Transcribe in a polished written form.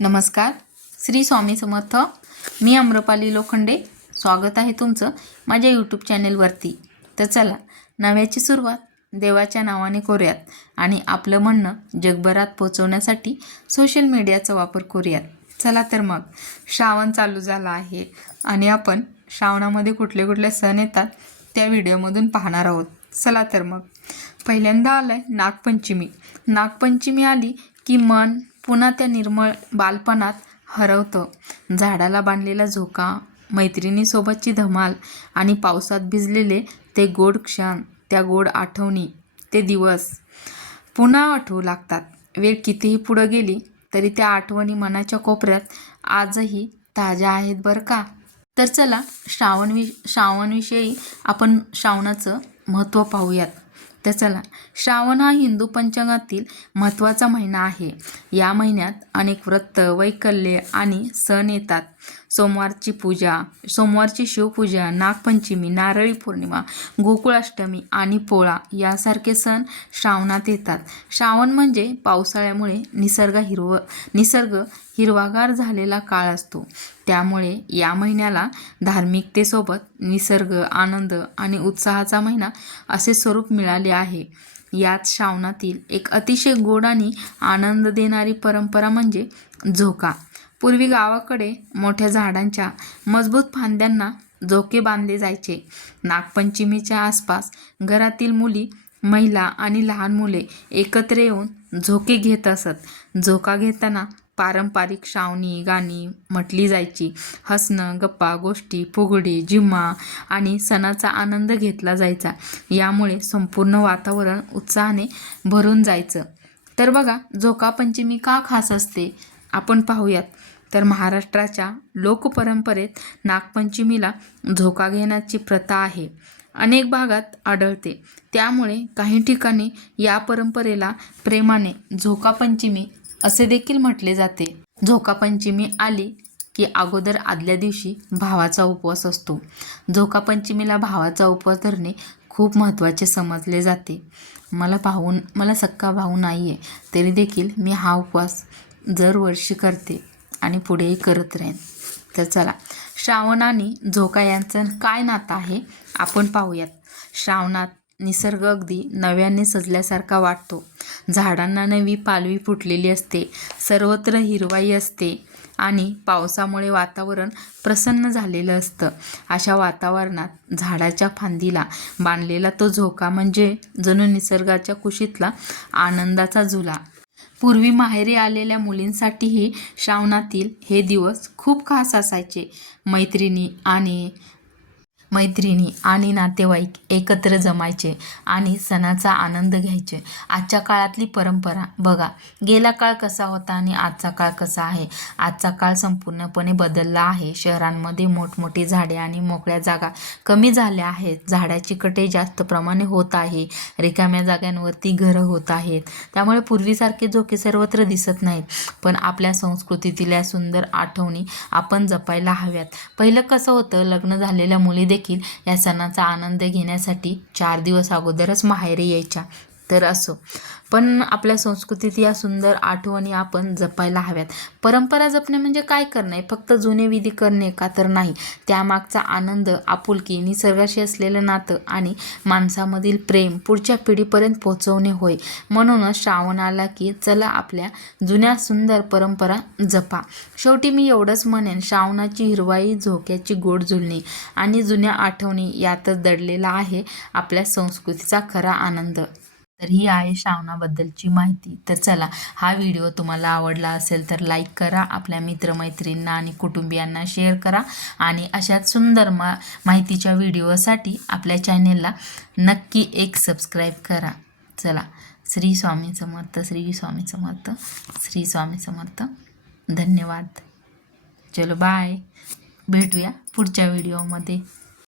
नमस्कार. श्री स्वामी समर्थ. मी अम्रपाली लोखंडे. स्वागत आहे तुमचं माझ्या यूट्यूब चॅनेलवरती. तर चला, नव्याची सुरुवात देवाच्या नावाने करूयात आणि आपलं म्हणणं जगभरात पोचवण्यासाठी सोशल मीडियाचा वापर करूयात. चला तर मग, श्रावण चालू झाला आहे आणि आपण श्रावणामध्ये कुठले कुठले सण येतात त्या व्हिडिओमधून पाहणार आहोत. चला तर मग, पहिल्यांदा आलं नागपंचमी. नागपंचमी आली की मन पुन्हा त्या निर्मळ बालपणात हरवतं. झाडाला बांधलेला झोका, मैत्रिणीसोबतची धमाल आणि पावसात भिजलेले ते गोड क्षण, त्या गोड आठवणी, ते दिवस पुन्हा आठवू लागतात. वेळ कितीही पुढं गेली तरी त्या आठवणी मनाच्या कोपऱ्यात आजही ताज्या आहेत बरं का. तर चला, श्रावणविषयी आपण श्रावणाचं महत्त्व पाहूयात. तर चला, श्रावण हा हिंदू पंचांगातील महत्त्वाचा महिना आहे. या महिन्यात अनेक व्रत, वैकल्ये आणि सण येतात. सोमवारची शिवपूजा, नागपंचमी, नारळी पौर्णिमा, गोकुळाष्टमी आणि पोळा यासारखे सण श्रावणात येतात. श्रावण म्हणजे पावसाळ्यामुळे निसर्ग हिरवागार झालेला काळ असतो. त्यामुळे या महिन्याला धार्मिकतेसोबत निसर्ग, आनंद आणि उत्साहाचा महिना असे स्वरूप मिळाले आहे. यात श्रावणातील एक अतिशय गोड आणि आनंद देणारी परंपरा म्हणजे झोका. पूर्वी गावाकडे मोठ्या झाडांच्या मजबूत फांद्यांना झोके बांधले जायचे. नागपंचमीच्या आसपास घरातील मुली, महिला आणि लहान मुले एकत्र येऊन झोके घेत असत. झोका घेताना पारंपरिक श्रावणी गाणी म्हटली जायची. हसणं, गप्पा गोष्टी, फुगडी, झिम्मा आणि सणाचा आनंद घेतला जायचा. यामुळे संपूर्ण वातावरण उत्साहाने भरून जायचं. तर बघा, झोका पंचमी का खास असते आपण पाहूयात. तर महाराष्ट्राच्या लोकपरंपरेत नागपंचमीला झोका घेण्याची प्रथा आहे. अनेक भागात आढळते. त्यामुळे काही ठिकाणी या परंपरेला प्रेमाने झोका पंचमी असे देखील म्हटले जाते. झोका पंचमी आली की अगोदर आदल्या दिवशी भावाचा उपवास असतो. झोका पंचमीला भावाचा उपवास धरणे खूप महत्त्वाचे समजले जाते. मला सक्का भाऊ नाही आहे, तरी देखील मी हा उपवास दरवर्षी करते आणि पुढेही करत राहीन. तर चला, श्रावण आणि झोका यांचं काय नातं आहे आपण पाहूयात. श्रावणात निसर्ग अगदी नव्याने सजल्यासारखा वाटतो. झाडांना नवी पालवी फुटलेली असते, सर्वत्र हिरवाई असते आणि पावसामुळे वातावरण प्रसन्न झालेलं असतं. अशा वातावरणात झाडाच्या फांदीला बांधलेला तो झोका म्हणजे जणू निसर्गाच्या कुशीतला आनंदाचा झुला. पूर्वी माहेरी आलेल्या मुलींसाठीही श्रावणातील हे दिवस खूप खास असायचे. मैत्रिणी आणि नातेवाईक एकत्र जमायचे आणि सणाचा आनंद घ्यायचे. आजच्या काळातली परंपरा बघा, गेला काळ कसा होता आणि आजचा काळ कसा आहे. आजचा काळ संपूर्णपणे बदलला आहे. शहरांमध्ये मोठमोठी झाडे आणि मोकळ्या जागा कमी झाल्या आहेत. झाडाची कटे जास्त प्रमाणे होत आहे. रिकाम्या जागांवरती घरं होत आहेत. त्यामुळे पूर्वीसारखे झोके सर्वत्र दिसत नाहीत. पण आपल्या संस्कृतीतील या सुंदर आठवणी आपण जपायला हव्यात. पहिलं कसं होतं, लग्न झालेल्या मुली देखील या सणाचा आनंद घेण्यासाठी 4 दिवस अगोदरच माहेरी यायच्या. तर असो, पण आपल्या संस्कृतीत या सुंदर आठवणी आपण जपायला हव्यात. परंपरा जपणे म्हणजे काय करणे, फक्त जुने विधी करणे का तर नाही. त्यामागचा आनंद, आपुलकी, निसर्गाशी असलेलं नातं आणि माणसामधील प्रेम पुढच्या पिढीपर्यंत पोहोचवणे होय. म्हणूनच श्रावण आला की चला आपल्या जुन्या सुंदर परंपरा जपा. शेवटी मी एवढंच म्हणेन, श्रावणाची हिरवाई, झोक्याची गोड झुलणी आणि जुन्या आठवणी यातच दडलेला आहे आपल्या संस्कृतीचा खरा आनंद. तर ही आहे श्रावणाबद्दलची माहिती. तर चला, हा व्हिडिओ तुम्हाला आवडला असेल तर लाईक करा, आपल्या मित्रमैत्रिणींना आणि कुटुंबियांना शेअर करा आणि अशाच सुंदर माहितीच्या व्हिडिओसाठी आपल्या चॅनेलला नक्की एक सबस्क्राईब करा. चला, श्री स्वामी समर्थ, श्री स्वामी समर्थ, श्री स्वामी समर्थ. धन्यवाद. चलो बाय, भेटूया पुढच्या व्हिडिओमध्ये.